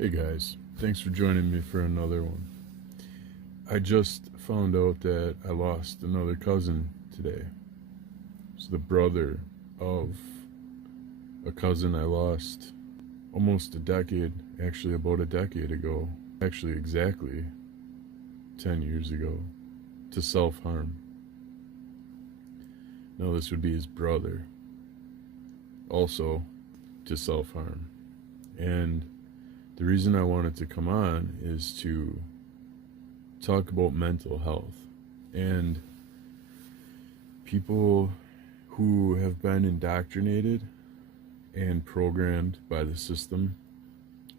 Hey guys, thanks for joining me for another one. I just found out that I lost another cousin today. It's the brother of a cousin I lost almost a decade, actually about a decade ago, actually exactly 10 years ago, to self-harm. Now this would be his brother, also to self-harm. And the reason I wanted to come on is to talk about mental health and people who have been indoctrinated and programmed by the system,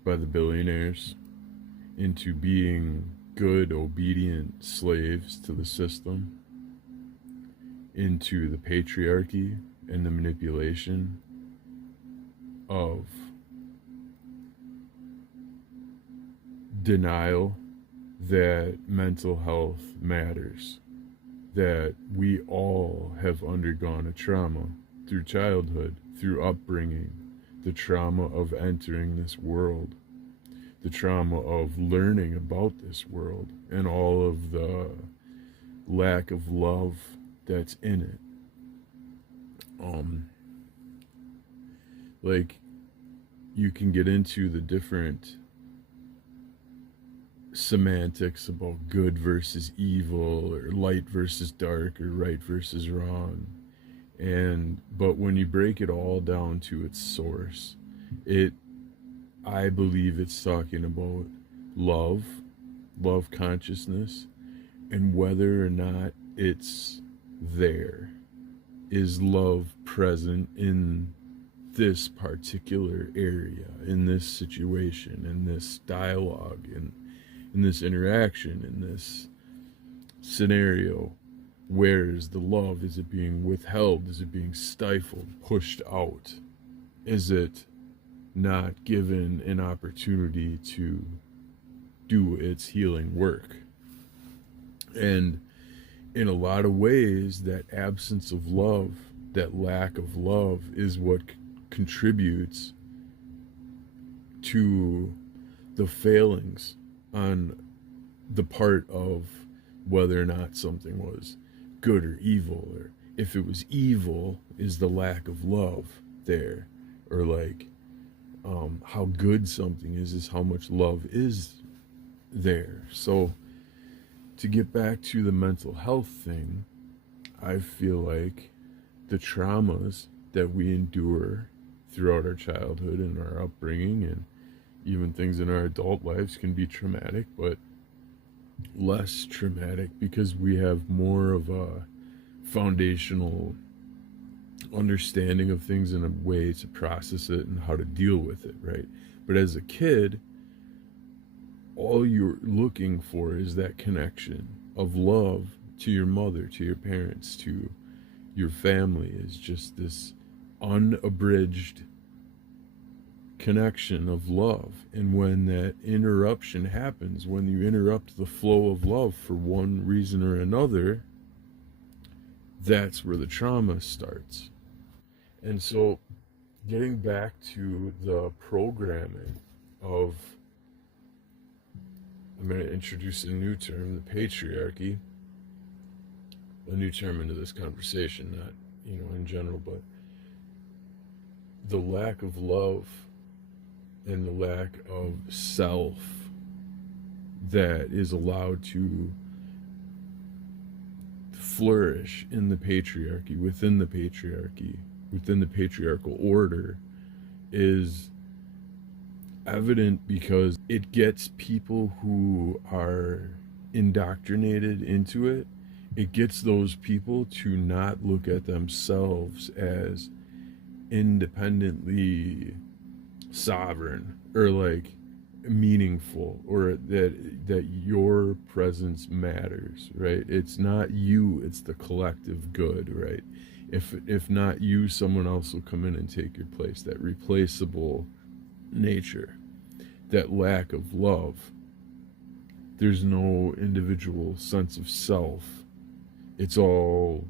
by the billionaires, into being good, obedient slaves to the system, into the patriarchy and the manipulation of denial that mental health matters, that we all have undergone a trauma through childhood, through upbringing, the trauma of entering this world, the trauma of learning about this world, and all of the lack of love that's in it. Like, you can get into the different semantics about good versus evil, or light versus dark, or right versus wrong. But when you break it all down to its source, I believe it's talking about love, love consciousness, and whether or not it's there. Is love present in this particular area, in this situation, in this dialogue, in this interaction, in this scenario? Where is the love? Is it being withheld? Is it being stifled, pushed out? Is it not given an opportunity to do its healing work? And in a lot of ways, that absence of love, that lack of love, is what contributes to the failings on the part of whether or not something was good or evil, or if it was evil, is the lack of love there, or like how good something is how much love is there. So to get back to the mental health thing, I feel like the traumas that we endure throughout our childhood and our upbringing, and even things in our adult lives, can be traumatic, but less traumatic because we have more of a foundational understanding of things and a way to process it and how to deal with it, right? But as a kid, all you're looking for is that connection of love to your mother, to your parents, to your family, is just this unabridged connection of love. And when that interruption happens, when you interrupt the flow of love for one reason or another, that's where the trauma starts. And so, getting back to the programming of, I'm going to introduce a new term, the patriarchy, a new term into this conversation, not, in general, but the lack of love and the lack of self that is allowed to flourish in the patriarchy, within the patriarchal order, is evident because it gets people who are indoctrinated into it. It gets those people to not look at themselves as independently sovereign or like meaningful, or that your presence matters, right? It's not you, it's the collective good, right? If not you, someone else will come in and take your place. That replaceable nature, that lack of love. There's no individual sense of self. It's all,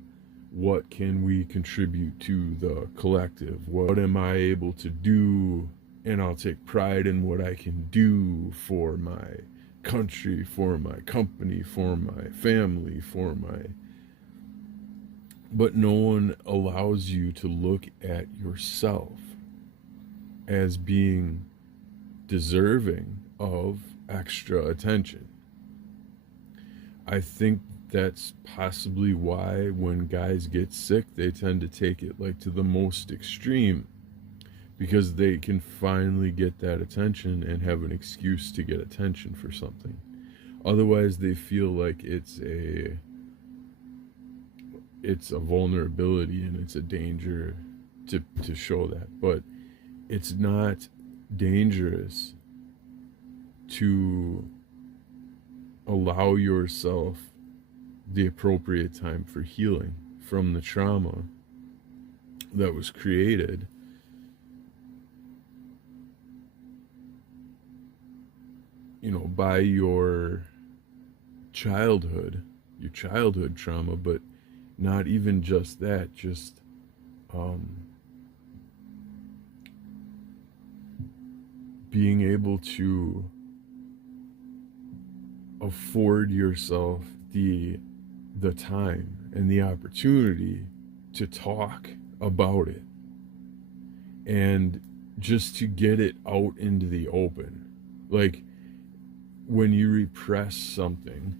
what can we contribute to the collective? What am I able to do and I'll take pride in what I can do for my country, for my company, for my family, but no one allows you to look at yourself as being deserving of extra attention. I think that's possibly why when guys get sick, they tend to take it like to the most extreme, because they can finally get that attention and have an excuse to get attention for something. Otherwise, they feel like it's a vulnerability and it's a danger to show that. But it's not dangerous to allow yourself the appropriate time for healing from the trauma that was created by your childhood trauma, but not even just that, just being able to afford yourself the time and the opportunity to talk about it, and just to get it out into the open. Like, when you repress something,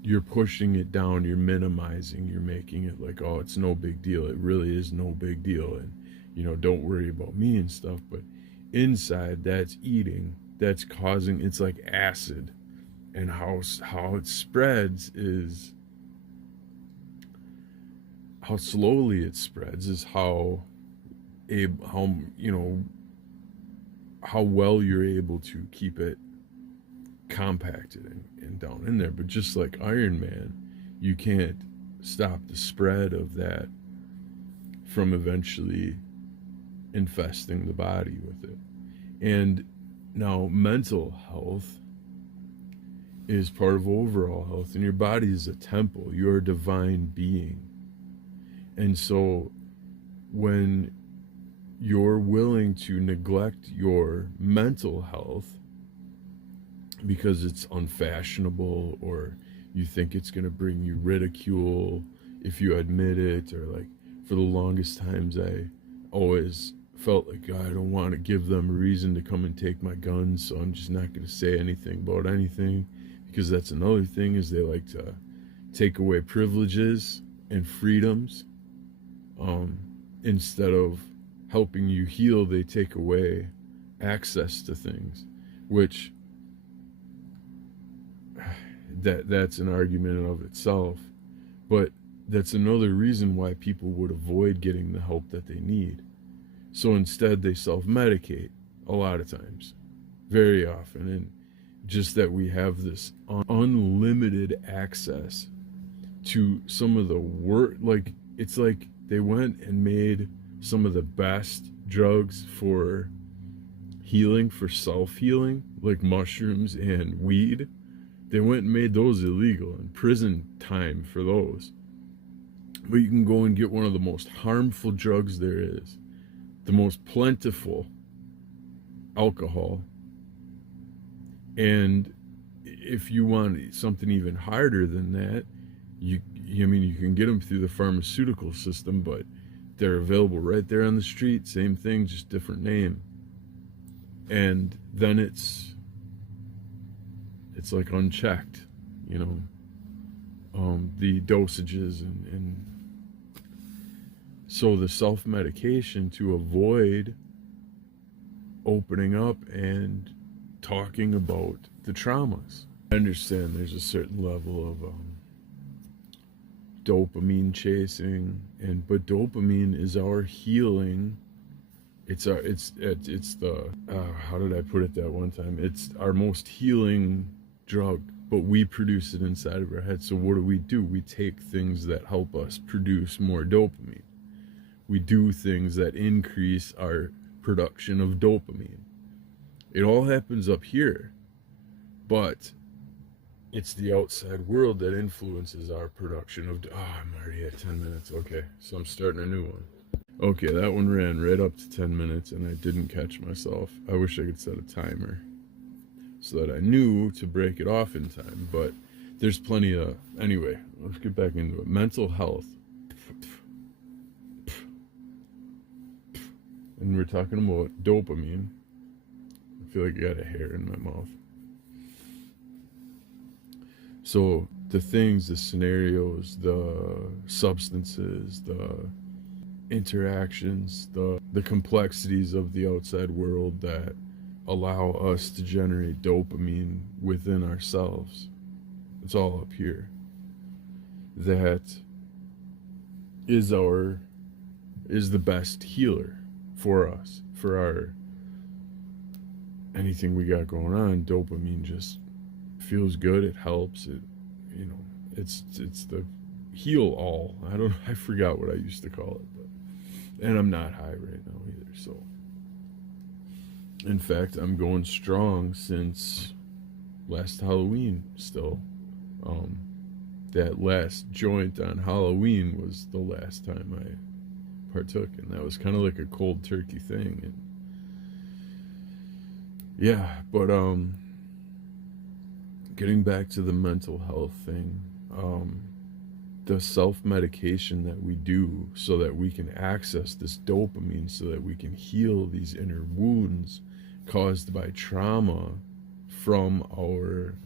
you're pushing it down, you're minimizing, you're making it like, oh, it's no big deal. It really is no big deal. And, don't worry about me and stuff. But inside, that's eating, that's causing, it's like acid. And how it spreads is, how slowly it spreads is how well you're able to keep it compacted and down in there. But just like Iron Man, you can't stop the spread of that from eventually infesting the body with it. And now mental health is part of overall health, and your body is a temple. You're a divine being. And so when you're willing to neglect your mental health because it's unfashionable, or you think it's going to bring you ridicule if you admit it, or like, for the longest times I always felt like, I don't want to give them a reason to come and take my guns, so I'm just not going to say anything about anything, because that's another thing, is they like to take away privileges and freedoms. Instead of helping you heal, they take away access to things, which that's an argument in of itself. But that's another reason why people would avoid getting the help that they need. So instead, they self-medicate a lot of times, very often. And just that we have this unlimited access to some of the like, it's like they went and made some of the best drugs for healing, for self-healing, like mushrooms and weed. They went and made those illegal, and prison time for those. But you can go and get one of the most harmful drugs there is, the most plentiful, alcohol. And if you want something even harder than that, you can get them through the pharmaceutical system, but they're available right there on the street. Same thing, just different name. And then it's like unchecked, the dosages, and so the self-medication to avoid opening up and talking about the traumas. I understand there's a certain level of dopamine chasing, but dopamine is our healing. It's the how did I put it that one time? It's our most healing drug, but we produce it inside of our head. So what do? We take things that help us produce more dopamine. We do things that increase our production of dopamine. It all happens up here, but it's the outside world that influences our production of... I'm already at 10 minutes. Okay, so I'm starting a new one. Okay, that one ran right up to 10 minutes and I didn't catch myself. I wish I could set a timer so that I knew to break it off in time, but there's plenty of. Anyway, let's get back into it. Mental health. And we're talking about dopamine. I feel like I got a hair in my mouth. So the things, the scenarios, the substances, the interactions, the complexities of the outside world that allow us to generate dopamine within ourselves. It's all up here. That is the best healer for us, for our anything we got going on. Dopamine just feels good. It helps. It's the heal all. I forgot what I used to call it, but and I'm not high right now either. So, in fact, I'm going strong since last Halloween. Still, that last joint on Halloween was the last time I partook, and that was kind of like a cold turkey thing. And yeah, but getting back to the mental health thing, the self-medication that we do so that we can access this dopamine, so that we can heal these inner wounds caused by trauma from our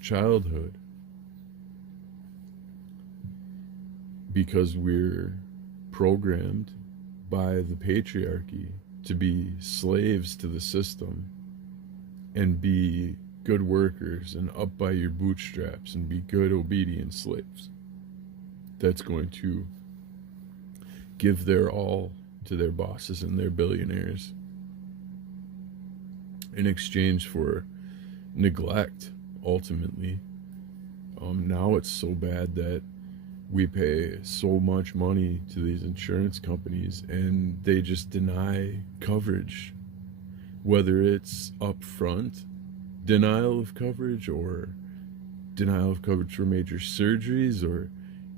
childhood, because we're programmed by the patriarchy to be slaves to the system and be good workers and up by your bootstraps and be good obedient slaves. That's going to give their all to their bosses and their billionaires in exchange for neglect, ultimately. Now it's so bad that we pay so much money to these insurance companies and they just deny coverage, whether it's upfront denial of coverage or denial of coverage for major surgeries, or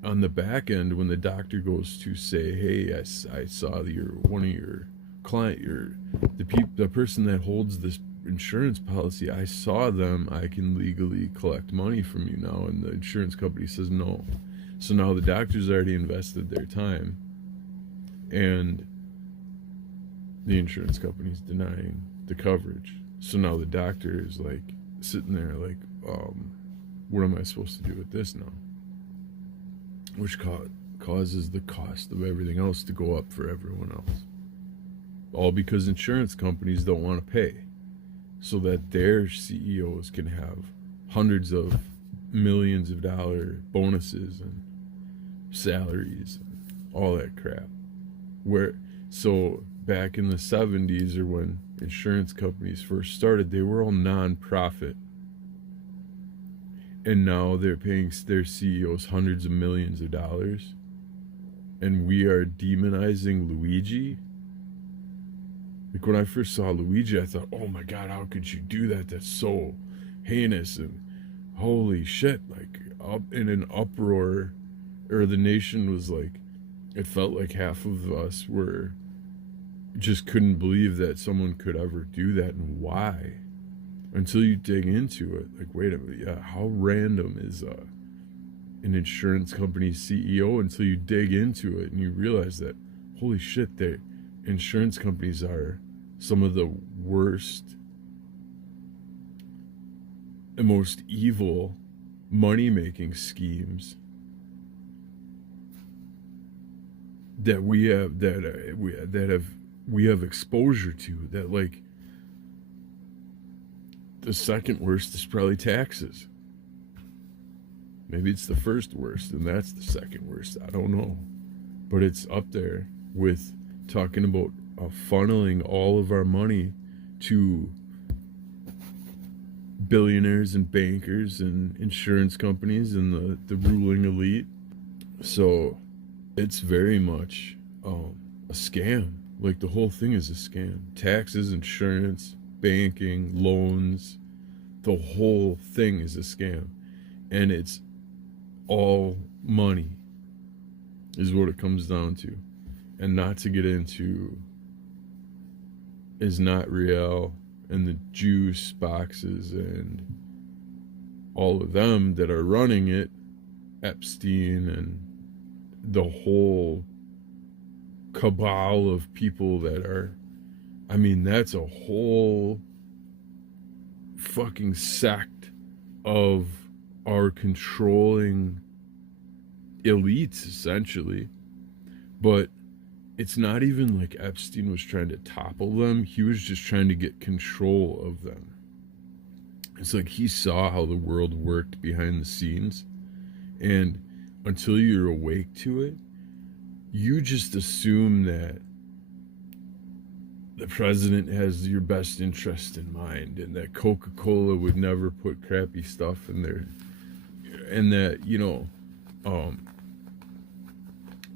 on the back end when the doctor goes to say, hey, I saw one of your client, the person that holds this insurance policy, I saw them, I can legally collect money from you now, and the insurance company says no. So now the doctor's already invested their time and the insurance company's denying the coverage. So now the doctor is like sitting there like, what am I supposed to do with this now? Which causes the cost of everything else to go up for everyone else. All because insurance companies don't want to pay, so that their CEOs can have hundreds of millions of dollar bonuses and salaries and all that crap. So back in the 70s, or when insurance companies first started, they were all non-profit, and now they're paying their CEOs hundreds of millions of dollars, and we are demonizing Luigi. Like, when I first saw Luigi, I thought, oh my god, how could you do that? That's so heinous, and holy shit, like, up in an uproar, or the nation was like, it felt like half of us were just couldn't believe that someone could ever do that, and why, until you dig into it. Like, wait a minute, yeah, how random is an insurance company CEO, until you dig into it and you realize that, holy shit, that insurance companies are some of the worst and most evil money-making schemes that we have exposure to. That, like, the second worst is probably taxes. Maybe it's the first worst and that's the second worst, I don't know, but it's up there with talking about funneling all of our money to billionaires and bankers and insurance companies and the ruling elite. So it's very much a scam. Like, the whole thing is a scam. Taxes, insurance, banking, loans, the whole thing is a scam. And it's all money is what it comes down to. and not to get into Is Not Real and the juice boxes and all of them that are running it, Epstein and the whole cabal of people that are, I mean, that's a whole fucking sect of our controlling elites, essentially. But it's not even like Epstein was trying to topple them. He was just trying to get control of them. It's like he saw how the world worked behind the scenes, and until you're awake to it, you just assume that the president has your best interest in mind, and that Coca-Cola would never put crappy stuff in there, and that, you know,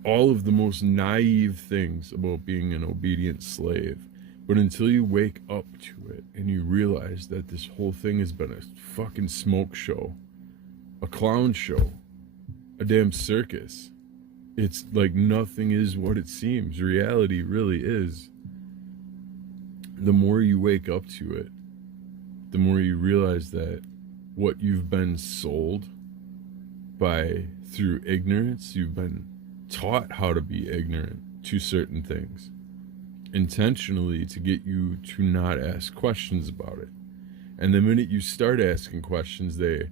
all of the most naive things about being an obedient slave. But until you wake up to it and you realize that this whole thing has been a fucking smoke show, a clown show, a damn circus, it's like nothing is what it seems. Reality really is. The more you wake up to it, the more you realize that what you've been sold by through ignorance, you've been taught how to be ignorant to certain things intentionally to get you to not ask questions about it. And the minute you start asking questions, they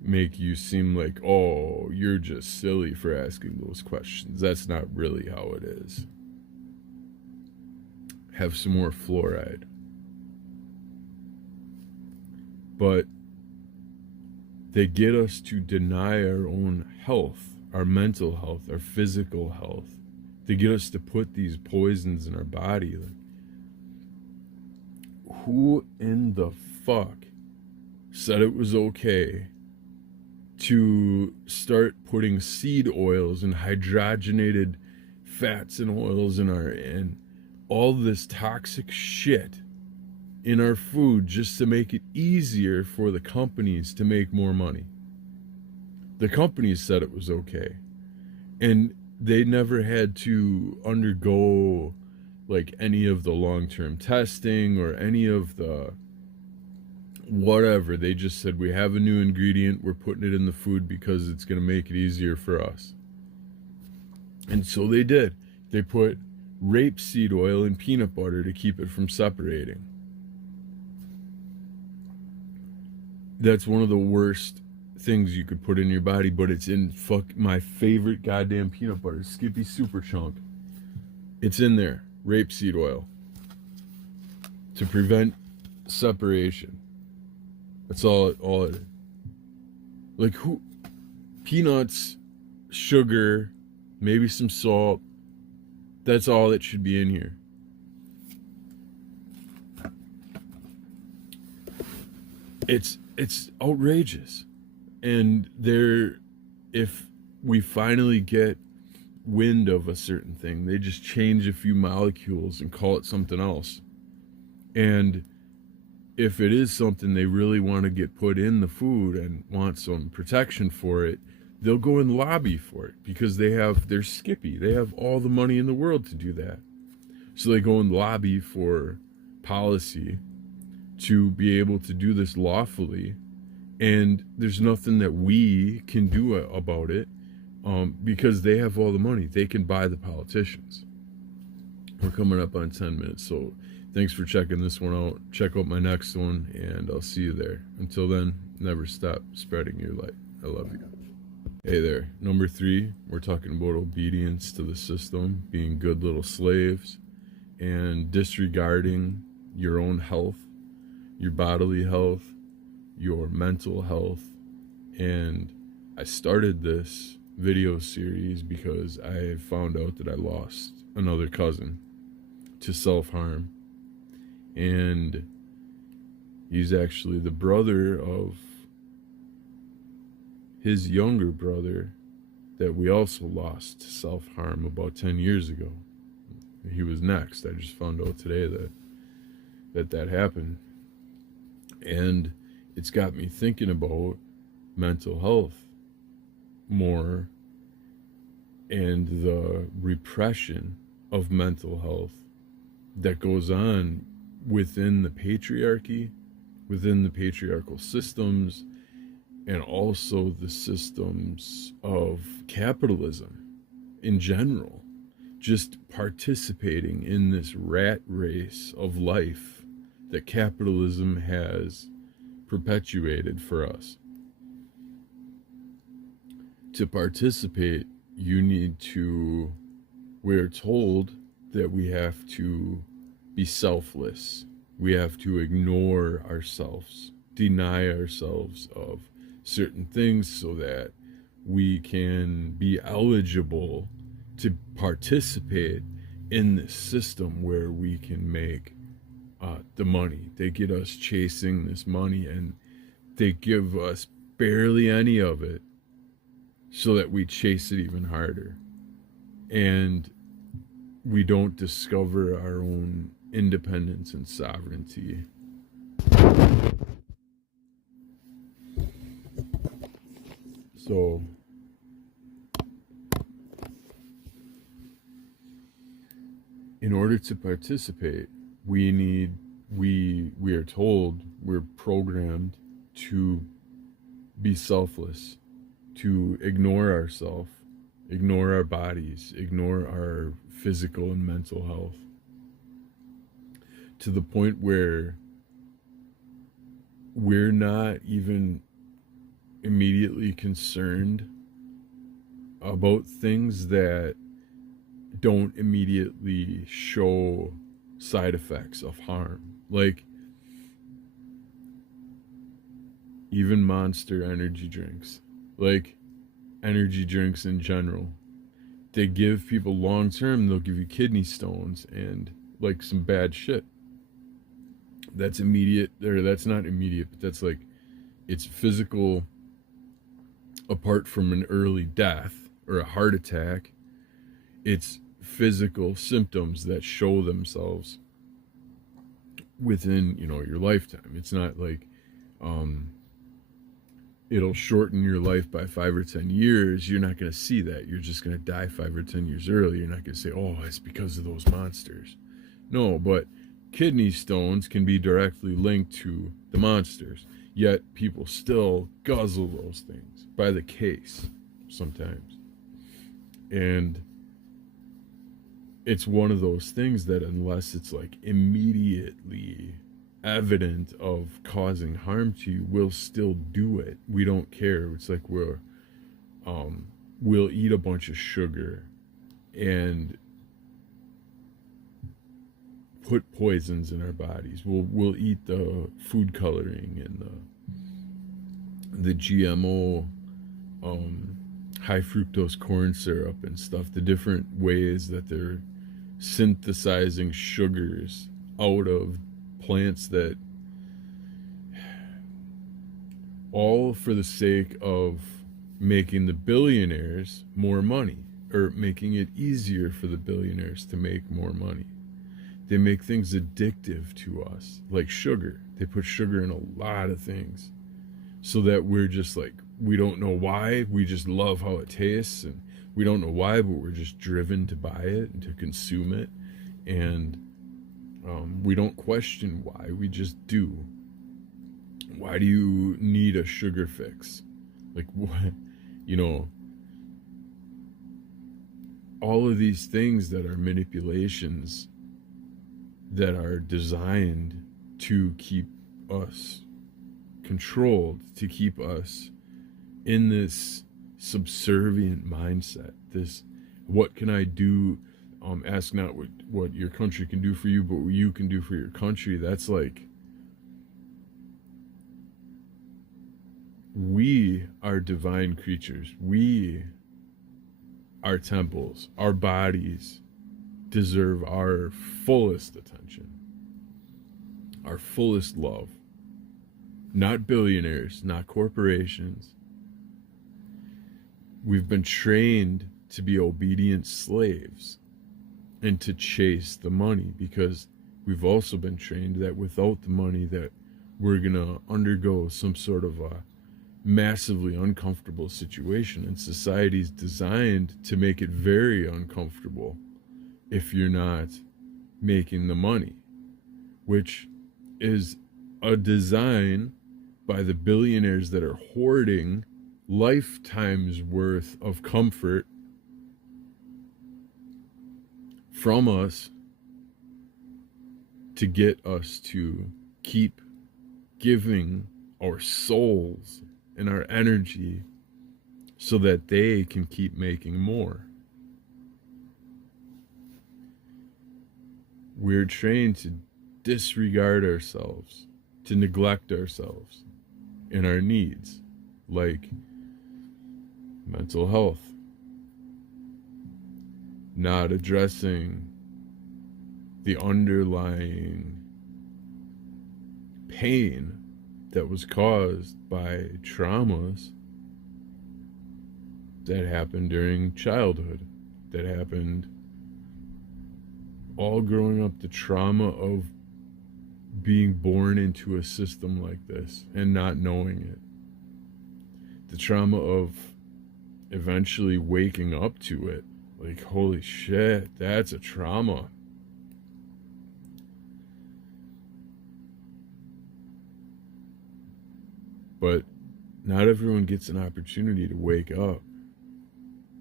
make you seem like, oh, you're just silly for asking those questions. That's not really how it is. Have some more fluoride. But they get us to deny our own health, our mental health, our physical health. They get us to put these poisons in our body. Like, who in the fuck said it was okay to start putting seed oils and hydrogenated fats and oils in our, and all this toxic shit in our food just to make it easier for the companies to make more money? The companies said it was okay, and they never had to undergo like any of the long-term testing or any of the whatever. They just said, we have a new ingredient, we're putting it in the food because it's going to make it easier for us. And so they did. They put rapeseed oil in peanut butter to keep it from separating. That's one of the worst things you could put in your body, but it's in my favorite goddamn peanut butter, Skippy Super Chunk. It's in there, rapeseed oil, to prevent separation. That's all it is. Like, who? Peanuts, sugar, maybe some salt. That's all that should be in here. It's outrageous. And if we finally get wind of a certain thing, they just change a few molecules and call it something else. And if it is something they really want to get put in the food and want some protection for it, they'll go and lobby for it because they're Skippy. They have all the money in the world to do that. So they go and lobby for policy to be able to do this lawfully. And there's nothing that we can do about it because they have all the money. They can buy the politicians. We're coming up on 10 minutes, so thanks for checking this one out. Check out my next one, and I'll see you there. Until then, never stop spreading your light. I love you. Hey there. Number 3, we're talking about obedience to the system, being good little slaves, and disregarding your own health, your bodily health, your mental health. And I started this video series because I found out that I lost another cousin to self-harm, and he's actually the brother of his younger brother that we also lost to self-harm about 10 years ago. He was next. I just found out today that happened, and it's got me thinking about mental health more and the repression of mental health that goes on within the patriarchy, within the patriarchal systems, and also the systems of capitalism in general. Just participating in this rat race of life that capitalism has perpetuated for us. To participate, we're told that we have to be selfless. We have to ignore ourselves, deny ourselves of certain things so that we can be eligible to participate in this system where we can make the money. They get us chasing this money, and they give us barely any of it so that we chase it even harder. And we don't discover our own independence and sovereignty. So in order to participate, we are told, we're programmed to be selfless, to ignore ourselves, ignore our bodies, ignore our physical and mental health, to the point where we're not even immediately concerned about things that don't immediately show side effects of harm. Like even Monster energy drinks, like energy drinks in general, they give people long term, they'll give you kidney stones and like some bad shit. That's immediate, or that's not immediate, but that's like, it's physical, apart from an early death or a heart attack. It's physical symptoms that show themselves within, your lifetime. It's not like it'll shorten your life by 5 or 10 years. You're not going to see that. You're just going to die 5 or 10 years early. You're not going to say, oh, it's because of those monsters. No, but kidney stones can be directly linked to the monsters. Yet people still guzzle those things by the case sometimes. And it's one of those things that unless it's like immediately evident of causing harm to you, we'll still do it. We don't care. It's like we'll eat a bunch of sugar and put poisons in our bodies. We'll eat the food coloring and the GMO high fructose corn syrup and stuff, the different ways that they're synthesizing sugars out of plants, that all for the sake of making the billionaires more money, or making it easier for the billionaires to make more money. They make things addictive to us, like sugar. They put sugar in a lot of things so that we're just like, we don't know why, we just love how it tastes, and we don't know why, but we're just driven to buy it and to consume it. And we don't question why, we just do. Why do you need a sugar fix? Like, what, all of these things that are manipulations that are designed to keep us controlled, to keep us in this subservient mindset. This, what can I do? Ask not what your country can do for you, but what you can do for your country. That's like, we are divine creatures. We are temples. Our bodies deserve our fullest attention, our fullest love. Not billionaires, not corporations. We've been trained to be obedient slaves and to chase the money, because we've also been trained that without the money that we're gonna undergo some sort of a massively uncomfortable situation, and society's designed to make it very uncomfortable if you're not making the money, which is a design by the billionaires that are hoarding lifetimes worth of comfort from us to get us to keep giving our souls and our energy so that they can keep making more. We're trained to disregard ourselves, to neglect ourselves and our needs, like mental health, not addressing the underlying pain that was caused by traumas that happened during childhood, that happened all growing up, the trauma of being born into a system like this and not knowing it, the trauma of eventually waking up to it, like, holy shit, that's a trauma. But not everyone gets an opportunity to wake up.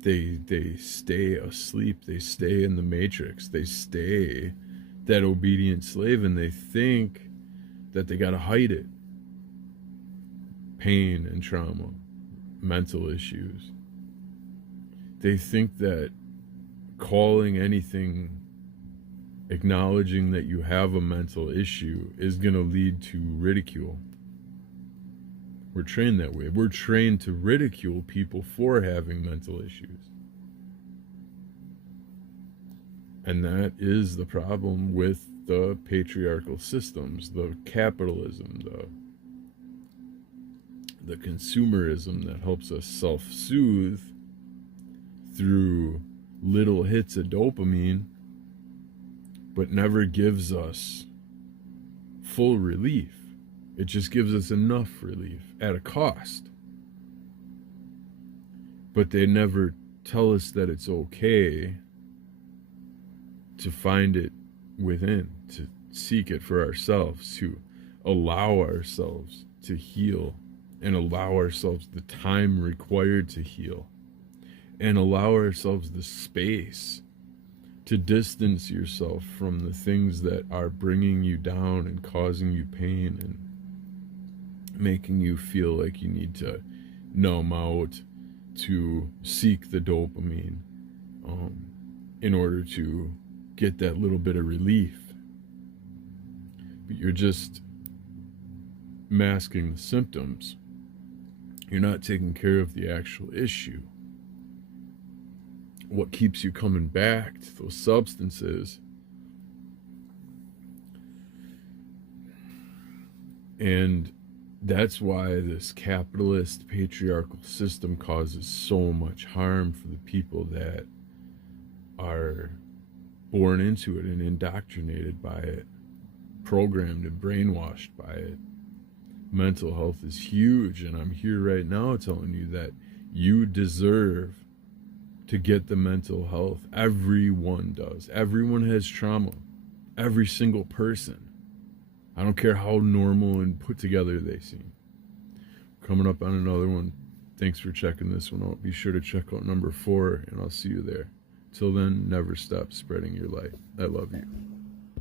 They stay asleep. They stay in the matrix. They stay that obedient slave, and they think that they gotta hide it. Pain and trauma, mental issues. They think that calling anything, acknowledging that you have a mental issue, is gonna lead to ridicule. We're trained that way. We're trained to ridicule people for having mental issues. And that is the problem with the patriarchal systems, the capitalism, the consumerism that helps us self-soothe through little hits of dopamine, but never gives us full relief. It just gives us enough relief at a cost. But they never tell us that it's okay to find it within, to seek it for ourselves, to allow ourselves to heal, and allow ourselves the time required to heal, and allow ourselves the space to distance yourself from the things that are bringing you down and causing you pain and making you feel like you need to numb out, to seek the dopamine in order to get that little bit of relief. But you're just masking the symptoms. You're not taking care of the actual issue. What keeps you coming back to those substances and that's why this capitalist patriarchal system causes so much harm for the people that are born into it and indoctrinated by it, programmed and brainwashed by it. Mental health is huge, and I'm here right now telling you that you deserve to get the mental health. Everyone does. Everyone has trauma. Every single person. I don't care how normal and put together they seem. Coming up on another one. Thanks for checking this one out. Be sure to check out number 4, and I'll see you there. Till then, never stop spreading your light. I love you.